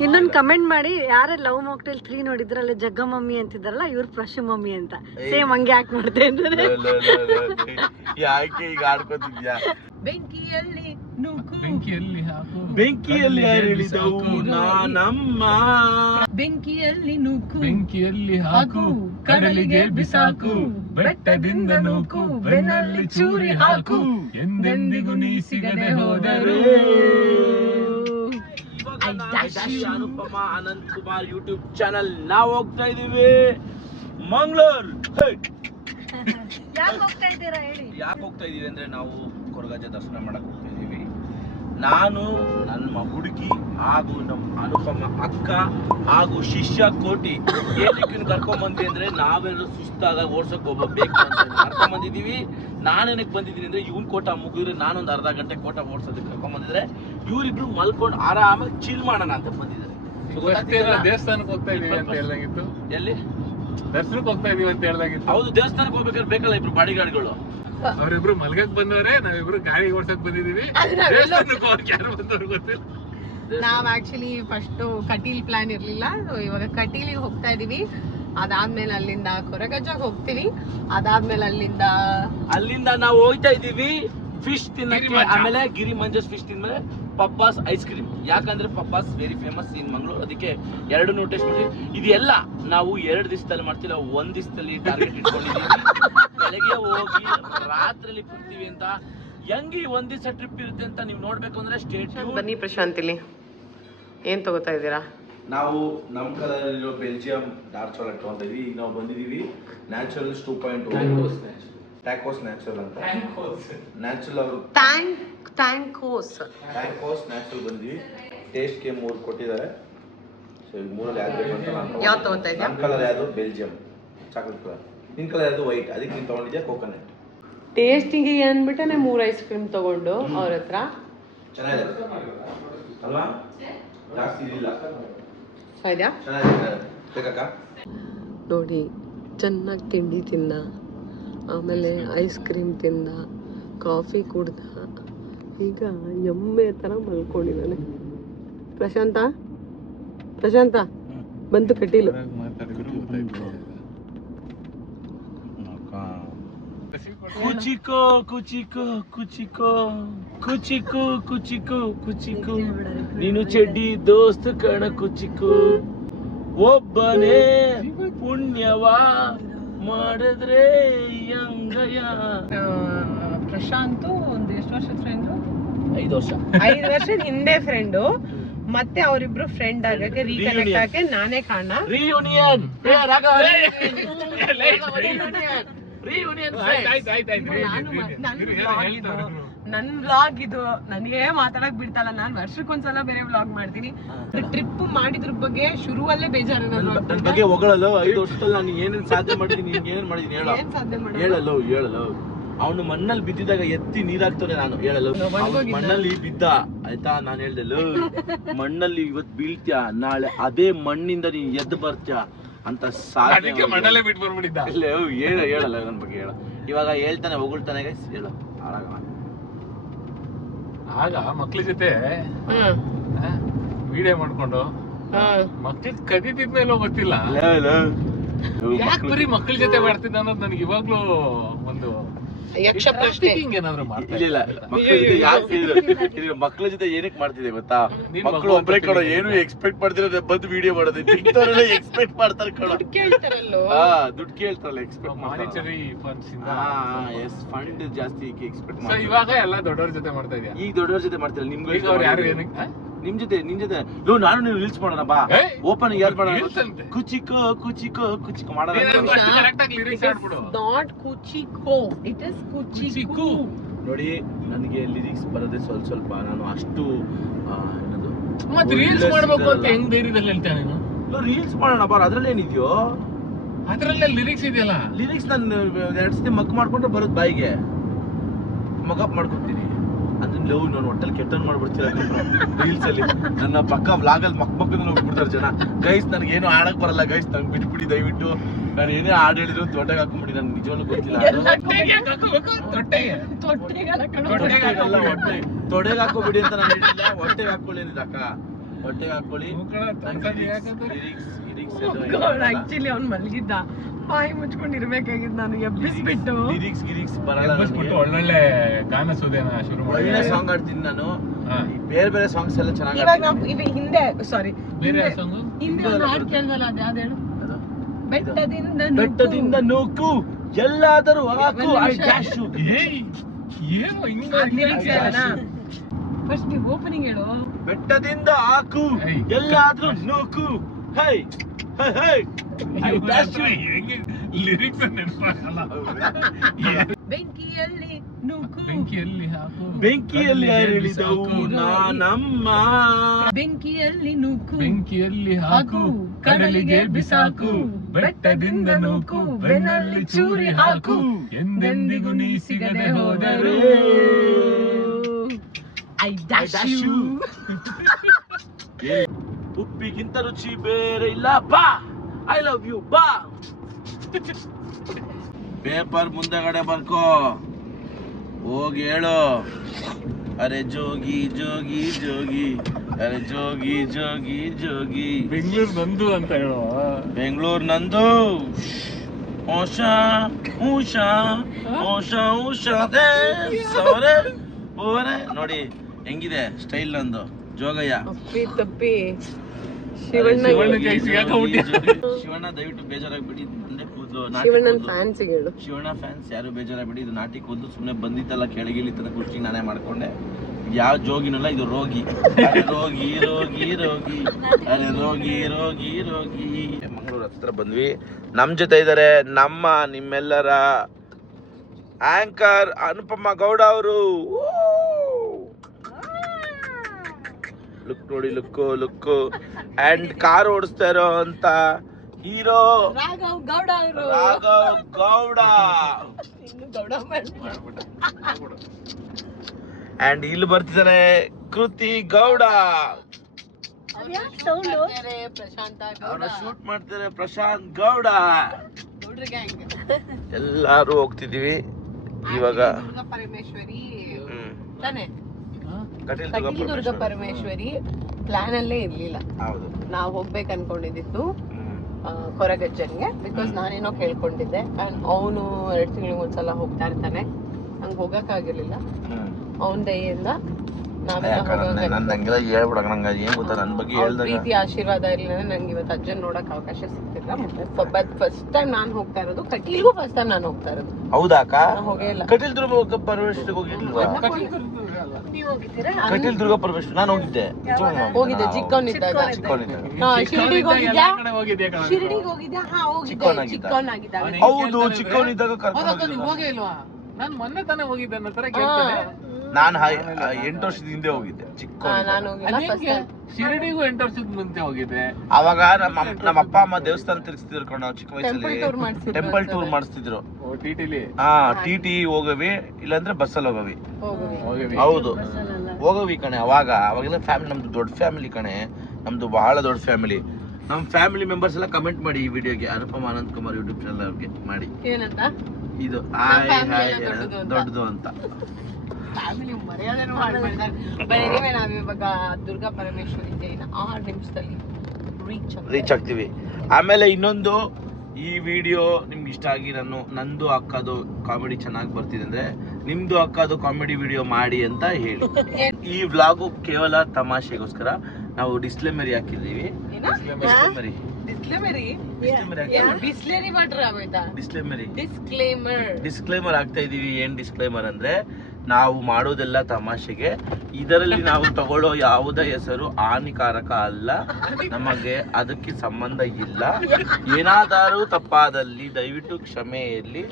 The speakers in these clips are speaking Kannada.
ಇನ್ನೊಂದು ಕಮೆಂಟ್ ಮಾಡಿ ಯಾರು ಲವ್ ಮಾಕ್ಟೇಲ್ 3 ನೋಡಿದ್ರಲ್ಲ ಜಗ್ಗ ಮಮ್ಮಿ ಅಂತಿದ್ರಲ್ಲ ಇವ್ರು ಪ್ರಶು ಮಮ್ಮಿ ಅಂತ ಸೇಮ್ ಹಂಗೆ ಯಾಕೆ ಮಾಡ್ತಾ ಇದ್ದಾರೆ ಯಾಕೆ ಈಗ ಆಡ್ಕೋತಿದ್ಯಾ ಬೆಂಕಿಯಲ್ಲಿ ನೂಕು ಬೆಂಕಿಯಲ್ಲಿ ಅರಳಿದವು ನಾನಮ್ಮ ಬೆಂಕಿಯಲ್ಲಿ ನೂಕು ಬೆಂಕಿಯಲ್ಲಿ ಹಾಕು ಕಡಲಿಗೆ ಬಿಸಾಕು ಬೆಟ್ಟದಿಂದ ನೂಕು ಬೆನ್ನಲ್ಲಿ ಚೂರಿ ಹಾಕು ಎಂದೆಂದಿಗೂ ನೀ ಸಿಗದೆ ಹೋದರು ಅನುಪಮ ಅನಂತ್ ಕುಮಾರ್ ಯೂಟ್ಯೂಬ್ ಚಾನಲ್ ನಾವು ಹೋಗ್ತಾ ಇದೀವಿ ಮಂಗಳೂರು. ಯಾಕೆ ಹೋಗ್ತಾ ಇದ್ದೀರಾ ಹೇಳಿ? ಯಾಕೆ ಹೋಗ್ತಾ ಇದೀವಿ ಅಂದ್ರೆ ನಾವು ಕೊರಗಜ್ಜ ದರ್ಶನ ಮಾಡಕ್ ಹೋಗ್ತಾ ಇದೀವಿ. ನಾನು ನನ್ನ ಹುಡುಗಿ ಹಾಗೂ ನಮ್ಮ ಅನುಪಮ ಅಕ್ಕ ಹಾಗೂ ಶಿಷ್ಯ ಕೋಟಿ ಏನಕ್ಕೆ ಕರ್ಕೊಂಡ್ ಬಂದ್ವಿ ಅಂದ್ರೆ ನಾವೆಲ್ಲರೂ ಸುಸ್ತಾದಾಗ ಓಡ್ಸಕ್ ಒಬ್ಬ ಬೇಕು ಅಂತ ಕರ್ಕೊಂಡ್ ಬಂದಿದೀವಿ. ನಾನೇನಕ್ಕೆ ಬಂದಿದ್ದೀನಿ ಅಂದ್ರೆ ಇವ್ನ ಕೋಟ ಮುಗಿದ್ರೆ ನಾನೊಂದು ಅರ್ಧ ಗಂಟೆ ಕೋಟ ಓಡ್ಸೋದಕ್ಕೆ ಕರ್ಕೊಂಡ್ ಬಂದಿದ್ರೆ ಇವ್ರಿಬ್ರು ಮಲ್ಕೊಂಡು ಆರಾಮಾಗಿ ಚಿಲ್ ಮಾಡೋಣ ಅಂತ ಬಂದಿದ್ದಾರೆ. ದೇವಸ್ಥಾನಕ್ಕೆ ಹೋಗ್ತಾ ಇದೀವಿ ಅಂತ ಹೇಳ್ದಂಗಿತ್ತು. ಎಲ್ಲಿ ದರ್ಶನಕ್ಕೆ ಹೋಗ್ತಾ ಇದೀವಿ ಅಂತ ಹೇಳ್ದಂಗಿತ್ತು. ಹೌದು, ದೇವಸ್ಥಾನಕ್ಕೆ ಹೋಗ್ಬೇಕಾದ್ರೆ ಬೇಕಲ್ಲ ಇಬ್ರು ಬಾಡಿಗಾರ್ಡ್ಗಳು. ಅವ್ರಿಬ್ರು ಮಲ್ಗಕ್ ಬಂದವ್ರೆ, ನಾವಿಬ್ರು ಗಾಡಿ ಓಡ್ಸಕ್ ಬಂದಿದೀವಿ. ದೇವಸ್ಥಾನಕ್ಕೆ ಹೋಗಕ್ಕೆ ಯಾರು ಬಂದವ್ರು ಗೊತ್ತಿಲ್ಲ. ನಾವ್ ಆಕ್ಚುಲಿ ಫಸ್ಟ್ ಕಟೀಲ್ ಪ್ಲಾನ್ ಇರ್ಲಿಲ್ಲ. ಇವಾಗ ಕಟೀಲಿಗೆ ಹೋಗ್ತಾ ಇದೀವಿ. ಅದಾದ್ಮೇಲೆ ಅಲ್ಲಿಂದ ಕೊರಗಜ್ಜಾಗ ಹೋಗ್ತೀವಿ. ಅದಾದ್ಮೇಲೆ ಅಲ್ಲಿಂದ ನಾವು ಹೋಗ್ತಾ ಇದೀವಿ ಫಿಶ್ ತಿನ್ನಕ್ಕೆ. ಆಮೇಲೆ ಗಿರಿ ಮಂಜಸ್ ಫಿಶ್ ತಿಂದ್ಮೇಲೆ ಪಪ್ಪಾಸ್ ಐಸ್ ಕ್ರೀಮ್. ಯಾಕಂದ್ರೆ ಪಪ್ಪಾಸ್ ವೆರಿ ಫೇಮಸ್ ಇನ್ ಮಂಗಳೂರು. ಅದಕ್ಕೆ ಎರಡನ್ನೂ ಟೇಸ್ಟ್ ಮಾಡ್ತೀವಿ. ಇದೆಲ್ಲ ನಾವು 2 ದಿವಸದಲ್ಲಿ ಮಾಡ್ತಿಲ್ಲ, 1 ದಿವಸದಲ್ಲಿ ಟಾರ್ಗೆಟ್ ಇಟ್ಕೊಂಡಿದೀವಿ. ಬೆಳಗ್ಗೆ ಹೋಗಿ ರಾತ್ರಿಲಿ ಬರ್ತೀವಿ ಅಂತ. ಹೆಂಗಿ 1 ದಿವಸ ಟ್ರಿಪ್ ಇರುತ್ತೆ ಅಂತ ನೀವು ನೋಡ್ಬೇಕು ಅಂದ್ರೆ ಸ್ಟೇಟ್ ಬನ್ನಿ. ಪ್ರಶಾಂತಿಲಿ ಏನ್ ತಗೋತಾ ಇದ್ದೀರಾ? ನಾವು ನಮ್ಮ ಕಲರಲ್ಲಿರೋ ಬೆಲ್ಜಿಯಂ ಡಾರ್ಕ್ ಚಾಕ್ಲೇಟ್ ತಗೊಂತ ಇದೀವಿ. ಈಗ ನಾವು ಬಂದಿದೀವಿ ನ್ಯಾಚುರಲ್ 2.0 ಟ್ಯಾಕೋಸ್ ನ್ಯಾಚುರಲ್ ಅಂತ. ನ್ಯಾಚುರಲ್ ಅವರು ಟ್ಯಾಂಕೋಸ್ ನ್ಯಾಚುರಲ್ ಬಂದ್ವಿ. ಟೇಸ್ಟ್ಗೆ 3 ಕೊಟ್ಟಿದ್ದಾರೆ. ಸೊ ಈಗ 3ಅಲ್ಲಿ ಯಾವ್ದು ಬೇಕು ಅಂತ ನಾನು ಯಾವ್ದು ತಗೋತಾ ಇದ್ದೀರಾ? ನನ್ನ ಕಲರ್ ಯಾವುದು ಬೆಲ್ಜಿಯಂ ಚಾಕ್ಲೇಟ್ ಕಲರ್, ನಿನ್ನ ಕಲರ್ ಯಾವುದು ವೈಟ್. ಅದಕ್ಕೆ ನೀನು ತಗೊಂಡಿದ್ಯಾ ಕೋಕೋನಟ್. ಟೇಸ್ಟಿಗೆ ಅಂದ್ಬಿಟ್ಟೆ 3 ಐಸ್ ಕ್ರೀಮ್ ತಗೊಂಡು ಅವ್ರ ಹತ್ರ. ಚೆನ್ನಾಗಿದೆ ಅಲ್ವಾ? ಜಾಸ್ತಿ ಇದಿಲ್ಲ, ಇದೆಯಾ? ಚೆನ್ನಾಗಿದೆ. ಬೇಕಕ್ಕ ನೋಡಿ, ಚೆನ್ನಾಗಿ ತಿಂಡಿ ತಿಂದ, ಆಮೇಲೆ ಐಸ್ ಕ್ರೀಮ್ ತಿಂದ, ಕಾಫಿ ಕುಡ್ದ, ಈಗ ಎಮ್ಮೆ ಥರ ಮಲ್ಕೊಂಡಿದ್ದಾನೆ. ಪ್ರಶಾಂತ ಬಂತು ಕಟೀಲು. ಕುಚಿಕೋ ಕುಚಿಕೋ ಕುಚಿಕೋ ಕುಚಿಕೋ ಕುಚಿಕೋ ಕುಚಿಕೋ ನೀನು ಚೆಡ್ಡಿ ದೋಸ್ತ್ ಕಣ ಕುಚಿಕೋ. ಒಬ್ಬನೇ ಪುಣ್ಯವ ಮಾಡಿದ್ರೆ ಹೆಂಗಯ್ಯ. ಪ್ರಶಾಂತ್ ಒಂದು ಎಷ್ಟು ವರ್ಷದ ಫ್ರೆಂಡು? 5 ವರ್ಷ. 5 ವರ್ಷದ ಹಿಂದೆ ಫ್ರೆಂಡು. ಮತ್ತೆ ಅವರಿಬ್ರು ಫ್ರೆಂಡ್ ಆಗಕ್ಕೆ ರೀಕನೆಕ್ಟ್ ಆಗಕ್ಕೆ ನಾನೇ ಕಾರಣ. ರಿಯೂನಿಯನ್. ನನ್ ವ್ಲಾಗ್ ಇದು, ನನಗೆ ಮಾತಾಡಕ್ ಬಿಡ್ತಲ್ಲ. ನಾನ್ ವರ್ಷಕ್ಕೊಂದ್ಸಲ ಬೇರೆ ವ್ಲಾಗ್ ಮಾಡ್ತೀನಿ. ಟ್ರಿಪ್ ಮಾಡಿದ್ರ ಬಗ್ಗೆ ಶುರುವಲ್ಲೇ ಬೇಜಾರು. ನನ್ನ ಬಗ್ಗೆ ಹೊಗಳಲ್ಲ. 5 ವರ್ಷದಲ್ಲಿ ನಾನು ಏನೇನ್ ಸಾಧನೆ ಮಾಡಿದೀನಿ, ಏನ್ ಮಾಡಿದೀನಿ ಹೇಳಲ್ಲ. ಅವನು ಮಣ್ಣಲ್ಲಿ ಬಿದ್ದಿದಾಗ ಎತ್ತಿ ನೀರಾಕ್ತಾನೆ ನಾನು ಹೇಳಲ್ಲ. ಮಣ್ಣಲ್ಲಿ ಬಿದ್ದ ಆಯ್ತಾ, ನಾನು ಹೇಳ್ದಲ್ಲ ಮಣ್ಣಲ್ಲಿ ಇವತ್ತು ಬೀಳ್ತ್ಯಾ, ನಾಳೆ ಅದೇ ಮಣ್ಣಿಂದ ನೀನ್ ಎದ್ದು ಬರ್ತ್ಯಾ ಅಂತ ಸಾಧನೆ ಮಣ್ಣಲ್ಲೇ ಬಿಟ್ಟು ಬರ್ಬಿಟ್ಟಿದ್ದ. ಹೇಳಲ್ಲ ನನ್ನ ಬಗ್ಗೆ ಹೇಳ. ಇವಾಗ ಹೇಳ್ತಾನೆ ಹೊಗಳ್ತಾನೆ ಹೇಳ. ಆಗ ಮಕ್ಳ ಜೊತೆ ವಿಡಿಯೋ ಮಾಡ್ಕೊಂಡು ಮಕ್ಳ ಕದೀತಿದ್ಮೇಲೋ ಗೊತ್ತಿಲ್ಲ ಯಾಕೆ ಬರೀ ಮಕ್ಳ ಜೊತೆ ಮಾಡ್ತಿದ್ದ ಅನ್ನೋದು ನನಗೆ ಇವಾಗ್ಲೂ ಒಂದು ಯಕ್ಷ ಪ್ರಶ್ನೆ. ಏನಾದ್ರು ಇಲ್ಲ ಮಕ್ಳ ಜೊತೆ ಏನಕ್ಕೆ ಮಾಡ್ತಿದೆ ಗೊತ್ತಾ? ಮಕ್ಳು ಒಬ್ಬರೇ ಕಣೋ, ಏನು ಎಕ್ಸ್ಪೆಕ್ಟ್ ಮಾಡ್ತಿರೋದು ಬಂದು ವಿಡಿಯೋ ಮಾಡೋದು. ಎಕ್ಸ್ಪೆಕ್ಟ್ ಮಾಡ್ತಾರೆ ಕಣೋ, ದುಡ್ಡು ಕೇಳ್ತಾರಲ್ಲ. ಎಕ್ಸ್ಪೆಕ್ಟ್ ಮಾನಿಟರಿ ಫಂಡ್ಸ್ ಫಂಡ್ ಜಾಸ್ತಿ ಎಕ್ಸ್ಪೆಕ್ಟ್ ಮಾಡಿ. ಇವಾಗ ಎಲ್ಲ ದೊಡ್ಡವ್ರ ಜೊತೆ ಮಾಡ್ತಾ ಇದೆಯಾ? ಈಗ ದೊಡ್ಡವ್ರ ಜೊತೆ ಮಾಡ್ತಿಲ್ಲ. ನಿಮ್ಗೆ ಯಾರು ನಿನ್ ಜೊತೆ ನಾನು ನೀವು ರೀಲ್ಸ್ ಮಾಡೋಣ ಬಾ. ಓಪನ್ ಯಾರು ಮಾಡೋಣ? ಕುಚಿಕೋ ಕುಚಿಕೋ ಕುಚಿಕೋ ಮಾಡೋಣ. ನಾಟ್ ಕುಚಿಕೋ, ಇಟ್ ಇಸ್ ಕುಚಿಕು. ನೋಡಿ, ನನಗೆ ಲಿರಿಕ್ಸ್ ಬರೋದೇ ಸ್ವಲ್ಪ. ನಾನು ಅಷ್ಟು ಮತ್ತೆ ರೀಲ್ಸ್ ಮಾಡ್ಬೇಕು ಅಂತ ಹೆಂಗ್ ಧೈರ್ಯದಲ್ಲಿ ಹೇಳ್ತೇನೆ ನಾನು? ರೀಲ್ಸ್ ಮಾಡೋಣ ಬಾರ, ಅದ್ರಲ್ಲಿ ಏನಿದೆಯೋ ಅದ್ರಲ್ಲೇ ಲಿರಿಕ್ಸ್ ಇದೆಯಲ್ಲ. ಲಿರಿಕ್ಸ್ ನಾನು 2 ಸತಿ ಮಕ್ ಮಾಡ್ಕೊಂಡ್ರೆ ಬರೋದು ಬಾಯಿಗೆ. ಮಕಪ್ ಮಾಡ್ಕೊತೀನಿ ಅಂದ್ರೆ ಲವ್ ನಾನು ಒಟ್ಟಲ್ಲಿ ಕೆಟ್ಟನ್ ಮಾಡ್ಬಿಡ್ತೀರ ರೀಲ್ಸ್ ಅಲ್ಲಿ. ನನ್ನ ಪಕ್ಕ ವ್ಲಾಗ್ ಅಲ್ಲಿ ಮಕ್ಕಳು ಹೋಗ್ಬಿಡ್ತಾರೆ ಜನ. ಗೈಸ್ ನನಗೇನು ಆಡಕ್ ಬರಲ್ಲ ಗೈಸ್, ನಂಗೆ ಬಿಟ್ಬಿಡಿ ದಯವಿಟ್ಟು. ನಾನು ಏನೇ ಹಾಡು ಹೇಳಿದ್ರು ತೊಟ್ಟೆಗೆ ಹಾಕೊಂಡ್ಬಿಡಿ. ನನ್ಗೆ ನಿಜವಾಗ್ಲೂ ಗೊತ್ತಿಲ್ಲ. ತೊಡೆಗೆ ಹಾಕೋಬಿಡಿ ಅಂತ ನಾನು ಹೇಳಿಲ್ಲ, ಹೊಟ್ಟೆಗೆ ಹಾಕೊಳ್ಳಿ ಅಕ್ಕ. ಹೊಟ್ಟೆಗೆ ಹಾಕೊಳ್ಳಿ. ಆಕ್ಚುಲಿ ಅವ್ನು ಮಲಗಿದ್ದ, ಬಾಯಿ ಮುಚ್ಕೊಂಡು ಇರ್ಬೇಕಾಗಿದ್ದು ನಾನು ಎಬ್ಬಿಸ್ಬಿಟ್ಟು ಲಿರಿಕ್ಸ್ ಬರಲ್ಲ ನನಗೆ. ಒಳ್ಳೊಳ್ಳೆ ಗಾನ ಸುದೇನ ಶುರು ಮಾಡಿ ಒಳ್ಳೆ ಸಾಂಗ್ ಆಡ್ತೀನಿ ನಾನು. ಬೇರೆ ಸಾಂಗ್ಸ್ ಎಲ್ಲ ಚೆನ್ನಾಗಿ ಇವಾಗ ನಾವು ಹಿಂದೆ ಸಾರಿ ಬೇರೆ ಸಾಂಗ್ ಹಿಂದೆ ಒಂದು ಹಾಡು ಕೇಳ್ದಲ್ಲ, ಅದು ಯಾವ್ದು ಹೇಳು? ಬೆಟ್ಟದಿಂದ ನೂಕು ಎಲ್ಲಾದರೂ ಹಾಕು ಐ ಡ್ಯಾಶ್ ಯು. ಏನು ಹಿಂಗ ಫಸ್ಟ್ ನೀವು ಓಪನಿಂಗ್ ಹೇಳು. ಬೆಟ್ಟದಿಂದ ಹಾಕು ಎಲ್ಲಾದ್ರೂ ನೂಕು hi hi hi I dash you. Lyrics ನೆನಪಾಗಲ್ಲ. ಬೆಂಕಿಯಲ್ಲಿ ನೂಕು, ಬೆಂಕಿಯಲ್ಲಿ ಹಾಕು, ಬೆಂಕಿಯಲ್ಲಿ ಅರಳಿದವು ನಾನಮ್ಮ. ಬೆಂಕಿಯಲ್ಲಿ ನೂಕು, ಬೆಂಕಿಯಲ್ಲಿ ಹಾಕು, ಕಡಲಿಗೆ ಬಿಸಾಕು, ಬೆಟ್ಟದಿಂದ ನೂಕು, ಬೆನ್ನಲ್ಲಿ ಚೂರಿ ಹಾಕು, ಎಂದೆಂದಿಗೂ ನೀ ಸಿಗದೆ ಹೋದರು ಐ ಡ್ಯಾಶ್ ಯು. ಉಪ್ಪಿಗಿಂತ ರುಚಿ ಬೇರೆ ಇಲ್ಲ ಬಾ, ಐ ಲವ್ ಯು ಬಾ. ಪೇಪರ್ ಮುಂದೆಗಡೆ ಬರ್ಕೋ, ಹೋಗಿ ಹೇಳು ಅರೆ ಜೋಗಿ ಜೋಗಿ ಜೋಗಿ, ಅರೆ ಜೋಗಿ ಜೋಗಿ ಜೋಗಿ. ಬೆಂಗಳೂರು ನಂದು ಅಂತ ಹೇಳು. ಬೆಂಗಳೂರು ನಂದು. ಓಷಾ ಉಷಾ ಓಷಾ ಉಷಾ ಸವರೆ ಓರೆ. ನೋಡಿ ಹೆಂಗಿದೆ ಸ್ಟೈಲ್ ನಂದು ಜೋಗಯ್ಯ. ತಪ್ಪಿ ಶಿವಣ್ಣ ದಯವಿಟ್ಟು ಬೇಜಾರಾಗ್ಬಿಡಿ. ನಂದೇ ಕೂದಲು ಶಿವಣ್ಣನ ಫ್ಯಾನ್ಸಿಗೆ ಹೇಳು. ಶಿವಣ್ಣ ಫ್ಯಾನ್ಸ್ ಯಾರು ಬೇಜಾರಾಗ್ಬಿಡಿ. ಇದು ನಾಟಿ ಕೂದಲು ಸುಮ್ಮನೆ ಬಂದಿತ್ತಲ್ಲ ಕೆಳಗಿಳಿತದ ಕುರ್ಚಿ ನಾನೇ ಮಾಡ್ಕೊಂಡೆ. ಯಾವ ಜೋಗಿನಲ್ಲ, ಇದು ರೋಗಿ. ರೋಗಿ ರೋಗಿ ರೋಗಿ ಅರೆ ರೋಗಿ ರೋಗಿ ರೋಗಿ. ಮಂಗಳೂರು ಹತ್ರ ಬಂದ್ವಿ. ನಮ್ ಜೊತೆ ಇದ್ದಾರೆ ನಮ್ಮ ನಿಮ್ಮೆಲ್ಲರ ಆಂಕರ್ ಅನುಪಮ ಗೌಡ ಅವರು. ಲುಕ್ ನೋಡಿ, ಲುಕ್ಕು ಅಂಡ್ ಕಾರ್ ಓಡಿಸ್ತಾ ಇರೋ ಅಂತ ಹೀರೋ ರಾಘವ್ ಗೌಡ ಅವರು. ರಾಘವ್ ಗೌಡ. ಅಂಡ್ ಇಲ್ಲಿ ಬರ್ತಿದ್ದಾನೆ ಕೃತಿ ಗೌಡ. ಪ್ರಶಾಂತ ಅವ್ರನ್ನ ಶೂಟ್ ಮಾಡ್ತಾರೆ ಪ್ರಶಾಂತ್ ಗೌಡ. ಗೌಡ್ರ ಗ್ಯಾಂಗ್. ಎಲ್ಲಾರು ಹೋಗ್ತಿದೀವಿ ಇವಾಗ. ದುರ್ಗಾ ಪರಮೇಶ್ವರಿ ಹ್ಮ್. ತಾನೆ? ಕಟೀಲ್ ಕಟೀಲ್ ದುರ್ಗಾ ಪರಮೇಶ್ವರಿ ಪ್ಲಾನ್ ಅಲ್ಲೇ ಇರ್ಲಿಲ್ಲ. ಹೌದು. ನಾವ್ ಹೋಗ್ಬೇಕು ಅನ್ಕೊಂಡಿದ್ದು ಹ್ಮ್. ಕೊರಗಜ್ಜನ್ಗೆ. ಬಿಕಾಸ್ ನಾನೇನೋ ಕೇಳ್ಕೊಂಡಿದ್ದೆ ಅಂಡ್ ಅವನು 2 ತಿಂಗಳಿಗೆ ಒಂದ್ಸಲ ಹೋಗ್ತಾ ಇರ್ತಾನೆ. ನಂಗೆ ಹೋಗಕ್ಕಾಗಿರ್ಲಿಲ್ಲ. ಹ್ಮ್. ಅವನ ದಯೆಯಿಂದ ನಾವೆಲ್ಲ ನಂಗೆಲ್ಲ ಹೇಳ್ಬಿಡಕ. ನಂಗೆ ಏನ್ ಗೊತ್ತಾ ನನ್ ಬಗ್ಗೆ ಹೇಳ್ದಾಗ ಪ್ರೀತಿ ಆಶೀರ್ವಾದ ಇರ್ಲಿಲ್ಲ ನಂಗೆ ಇವತ್ತು ಅಜ್ಜನ್ ನೋಡಕ್ ಅವಕಾಶ ಸಿಗ್ತಿಲ್ಲ. ಬಟ್ ಫಸ್ಟ್ ಟೈಮ್ ನಾನು ಹೋಗ್ತಾ ಇರೋದು ಕಟೀಲ್ಗೂ. ಫಸ್ಟ್ ಟೈಮ್ ನಾನು ಹೋಗ್ತಾ ಇರೋದು. ಹೌದಾ ಅಕ್ಕ? ಹೋಗೇ ಇಲ್ಲ. ಕಟೀಲ್ ದುರ್ಗ ಪರಮೇಶ್ವರಿಗೆ ಹೋಗಿರ್ಲಿಲ್ವಾ? ನೀವು ಹೋಗಿದ್ದೀರಾ? ಕಟೀಲ್ ದುರ್ಗ ಪರಮೇಶ್ವರ್ ನಾನು ಹೋಗಿದ್ದೆ. ಹೋಗಿದ್ದೆ ಚಿಕ್ಕವನಿದ್ದಾಗ. ಶಿರ್ಡಿಗೆ ಹೋಗಿದ್ಯಾ? ಶಿರ್ಡಿಗೆ ಹೋಗಿದ್ಯಾ? ಹಾ ಹೋಗಿದ್ದೆ ಚಿಕ್ಕವನಾಗಿದ್ದಾಗ. ಹೌದು, ಚಿಕ್ಕವನಿದ್ದಾಗ ಕರ್ಕೊಂಡು ಹೋಗೇ ಇಲ್ವಾ? ನಾನು ಮೊನ್ನೆ ತಾನೇ ಹೋಗಿದ್ದೆ ಅನ್ನೋ ತರ ಕೇಳ್ತೇನೆ. ನಾನು 8 ವರ್ಷದ ಹಿಂದೆ ಹೋಗಿದ್ದೆ ಚಿಕ್ಕ. ನಾನು ಹೋಗಿಲ್ಲ ಫಸ್ಟ್ ಟೈಮ್. ಶಿರಡಿಗೂ 8 ವರ್ಷದ ಮುಂಚೆ ಹೋಗಿದ್ದೆ. ಅವಾಗ ನಮ್ಮ ಅಪ್ಪ ಅಮ್ಮ ದೇವಸ್ಥಾನ ತಿರ್ಗಿಸ್ತಿದ್ರು ಕಣ. ನಾವು ಚಿಕ್ಕ ವಯಸ್ಸಲ್ಲಿ ಟೆಂಪಲ್ ಟೂರ್ ಮಾಡಿಸ್ತಿದ್ರು. ಟಿಟಿಲಿ ಟಿ ಹೋಗವಿ, ಇಲ್ಲಾಂದ್ರೆ ಬಸ್ಸಲ್ಲಿ ಹೋಗವಿ. ಹೋಗಿದ್ವಿ. ಹೌದು ಹೋಗವಿ ಕಣೆ. ಅವಾಗೆಲ್ಲ ಫ್ಯಾಮಿಲಿ, ನಮ್ದು ದೊಡ್ಡ ಫ್ಯಾಮಿಲಿ ಕಣೆ. ನಮ್ದು ಬಹಳ ದೊಡ್ಡ ಫ್ಯಾಮಿಲಿ. ನಮ್ಮ ಫ್ಯಾಮಿಲಿ ಮೆಂಬರ್ಸ್ ಎಲ್ಲ ಕಮೆಂಟ್ ಮಾಡಿ ಈ ವಿಡಿಯೋಗೆ ಅನುಪಮ ಅನಂತ್ ಕುಮಾರ್ ಯೂಟ್ಯೂಬ್ ಚಾನಲ್ ಅವ್ರಿಗೆ ಮಾಡಿ. ಏನಂತ? ಇದು ದೊಡ್ಡದು ಅಂತ. ಫ್ಯಾಮಿಲಿ ಮರ್ಯಾದೆನೂ ಹಾಳು ಮಾಡಿದ್ದಾರೆ. ಬಟ್ ಎನಿವೆ ನಾವು ಇವಾಗ ದುರ್ಗಾ ಪರಮೇಶ್ವರಿ ಜೈನ 6 ನಿಮಿಷದಲ್ಲಿ ರೀಚ್ ಆಗ್ತೀವಿ. ಆಮೇಲೆ ಇನ್ನೊಂದು, ಈ ವಿಡಿಯೋ ನಿಮ್ಗೆ ಇಷ್ಟ ಆಗಿ ನಂದು ಅಕ್ಕದು ಕಾಮಿಡಿ ಚೆನ್ನಾಗಿ ಬರ್ತಿದೆ ಅಂದ್ರೆ ನಿಮ್ದು ಅಕ್ಕದು ಕಾಮಿಡಿ ವಿಡಿಯೋ ಮಾಡಿ ಅಂತ ಹೇಳಿ. ಈ ವ್ಲಾಗು ಕೇವಲ ತಮಾಷೆಗೋಸ್ಕರ ನಾವು ಡಿಸ್ಕ್ಲೇಮರಿ ಹಾಕಿದ್ದೀವಿ. ಡಿಸ್ಕ್ಲೇಮರ್ ಆಗ್ತಾ ಇದೀವಿ. ಏನ್ ಡಿಸ್ಕ್ಲೇಮರ್ ಅಂದ್ರೆ, ನಾವು ಮಾಡೋದೆಲ್ಲ ತಮಾಷೆಗೆ. ಇದರಲ್ಲಿ ನಾವು ತಗೊಳ್ಳೋ ಯಾವುದೇ ಹೆಸರು ಹಾನಿಕಾರಕ ಅಲ್ಲ. ನಮಗೆ ಅದಕ್ಕೆ ಸಂಬಂಧ ಇಲ್ಲ. ಏನಾದರೂ ತಪ್ಪಾದಲ್ಲಿ ದಯವಿಟ್ಟು ಕ್ಷಮೆ ಇರಲಿ.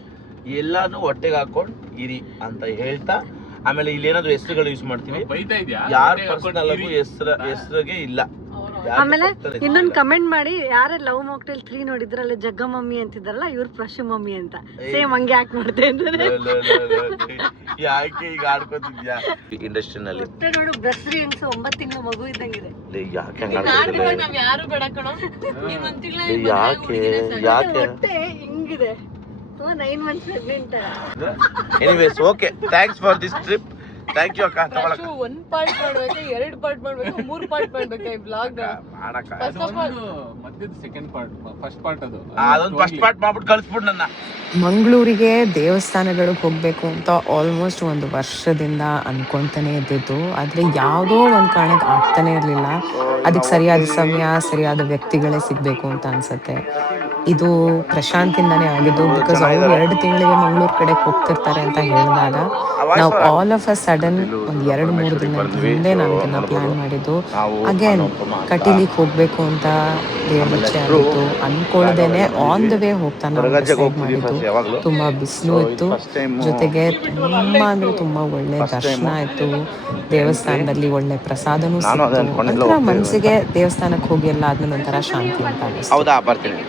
ಎಲ್ಲಾನು ಹೊಟ್ಟೆಗೆ ಹಾಕೊಂಡು ಇರಿ ಅಂತ ಹೇಳ್ತಾ, ಆಮೇಲೆ ಇಲ್ಲೇನಾದ್ರು ಹೆಸರುಗಳು ಯೂಸ್ ಮಾಡ್ತೀವಿ. ಯಾರ ಪರ್ಸನಲ್ ಆಗು ಹೆಸರಿಗೆ ಇಲ್ಲ. ಆಮೇಲೆ ಇನ್ನೊಂದು ಕಮೆಂಟ್ ಮಾಡಿ, ಯಾರ ಲವ್ ಮಾಕ್ಟೇಲ್ 3 ನೋಡಿದ್ರಲ್ಲ ಜಗ್ಗ ಮಮ್ಮಿ ಅಂತಿದ್ದಾರಲ್ಲ, ಇವ್ರು ಪ್ರಶು ಮಮ್ಮಿ ಅಂತ. ಸೇಮ್ ಹಂಗೆ ಯಾಕೆ ಮಾಡ್ತೆ ಅಂದ್ರೆ ಯಾಕೆ ಈಗ ಆಡ್ಕೋತಿದ್ಯಾ ಇಂಡಸ್ಟ್ರಿನಲ್ಲಿ? ನೋಡು ಬ್ರಸ್ರಿ ಹೆಂಗ್ಸ 9 ತಿಂಗಳ ಮಗು ಇದ್ದಂಗಿದೆ. ಯಾಕೆ ಯಾರು ಬೇಡ ಕಣೋ. ಯಾಕೆ ಹೊಟ್ಟೆ ಹಿಂಗಿದೆ. 9 months pregnant. Anyways, okay, thanks for this trip. Thank you ಅಕ್ಕ ತಗೊಳಕ್ಕ ಒಂದ್ ಪಾರ್ಟ್ ಮಾಡ್ಬೇಕಾ 2 ಪಾರ್ಟ್ ಮಾಡ್ಬೇಕಾ 3 ಪಾರ್ಟ್ ಮಾಡ್ಬೇಕಾ ಈ ಬ್ಲಾಗ್ ಮಾಡಕ್ಕ ಮಧ್ಯದ ಸೆಕೆಂಡ್ ಪಾರ್ಟ್ ಫಸ್ಟ್ ಪಾರ್ಟ್ ಅದೊಂದು ಫಸ್ಟ್ ಪಾರ್ಟ್ ಮಾಡ್ಬಿಟ್ಟು ಕಳಿಸ್ಬಿಟ್ಟು ನನ್ನ ಮಂಗಳೂರಿಗೆ ದೇವಸ್ಥಾನಗಳಿಗೆ ಹೋಗಬೇಕು ಅಂತ ಆಲ್ಮೋಸ್ಟ್ ಒಂದು ವರ್ಷದಿಂದ ಅನ್ಕೊತಾನೆ ಇದ್ದಿದ್ದು, ಆದರೆ ಯಾವುದೋ ಒಂದು ಕಾರಣಕ್ಕೆ ಆಗ್ತಾನೆ ಇರಲಿಲ್ಲ. ಅದಕ್ಕೆ ಸರಿಯಾದ ಸಮಯ ಸರಿಯಾದ ವ್ಯಕ್ತಿಗಳೇ ಸಿಗಬೇಕು ಅಂತ ಅನ್ಸುತ್ತೆ. ಇದು ಪ್ರಶಾಂತಿಂದಾನೇ ಆಗಿದ್ದು. ಬಿಕಾಸ್ ಅವರು 2 ತಿಂಗಳಿಗೆ ಮಂಗಳೂರು ಕಡೆಗೆ ಹೋಗ್ತಿರ್ತಾರೆ ಅಂತ ಹೇಳಿದಾಗ ನಾವು ಆಲ್ ಆಫ್ ಅ ಸಡನ್ ಒಂದು 2-3 ದಿನ ಹಿಂದೆ ನಾವು ಇದನ್ನ ಪ್ಲಾನ್ ಮಾಡಿದ್ದು. ಅಗೇನ್ ಕಟೀಲಿಗೆ ಹೋಗ್ಬೇಕು ಅಂತ ದೇವರಚ್ಚೆ ಆಗಿತ್ತು. ಅನ್ಕೊಳ್ದೇನೆ ಆನ್ ದ ವೇ ಹೋಗ್ತಾ ನಾವು ಡಿಸೈಡ್ ಮಾಡಿದ್ದು. ತುಂಬಾ ಬಿಸಿಲು ಇತ್ತು, ಜೊತೆಗೆ ತುಂಬಾ ಅಂದ್ರೆ ತುಂಬಾ ಒಳ್ಳೆ ದರ್ಶನ ಆಯ್ತು. ದೇವಸ್ಥಾನದಲ್ಲಿ ಒಳ್ಳೆ ಪ್ರಸಾದನೂ ಸಿಕ್ತು. ಒಂಥರ ಮನಸ್ಸಿಗೆ ದೇವಸ್ಥಾನಕ್ಕೆ ಹೋಗಿ ಎಲ್ಲ ಆದ್ಮೇಲೆ ಒಂಥರ ಶಾಂತಿ ಅಂತ ಅನಿಸ್ತು. ಹೌದಾ, ಬರ್ತೀನಿ.